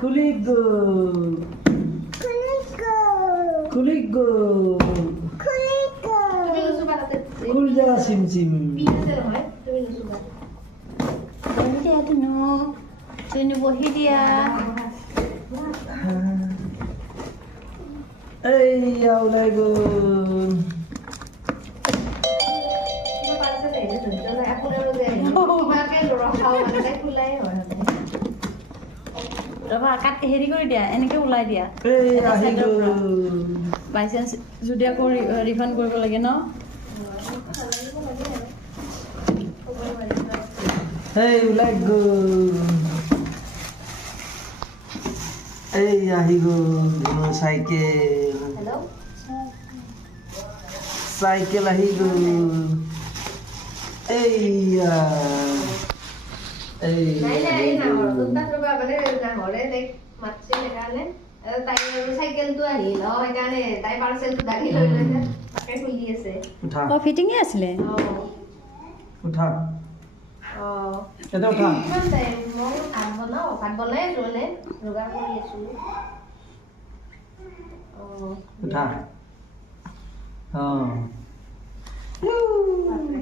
Kuligo. Kuligo. Kulja sim sim. Dia tu no. Sini bohi dia. Hey, ya ulaigo. Raba kat heri kori dia, enike ulai dia. Hey, ahigo. By chance যদি আকৌ refund কৰিব লাগে ন Hey, ulaigo. Hey, ahigo. Cycle. Hello' Cycle ahigo. Hey, hey. Này này, nào chúng ta cho bà vấn đề là hỏi lên đấy mặt trên này ra đấy tay cycle tôi আহি ন এখানে তাই parcel তো দাঁড়িয়ে লইলে তাকে খুলি দিয়েছে উঠা অ ফিটিংয়ে আছিলে উঠা ও এটা উঠা কিমান টাইম মই ভাত বনাই আছো নে যোগাৰ কৰি আছো উঠা অ বাপৰে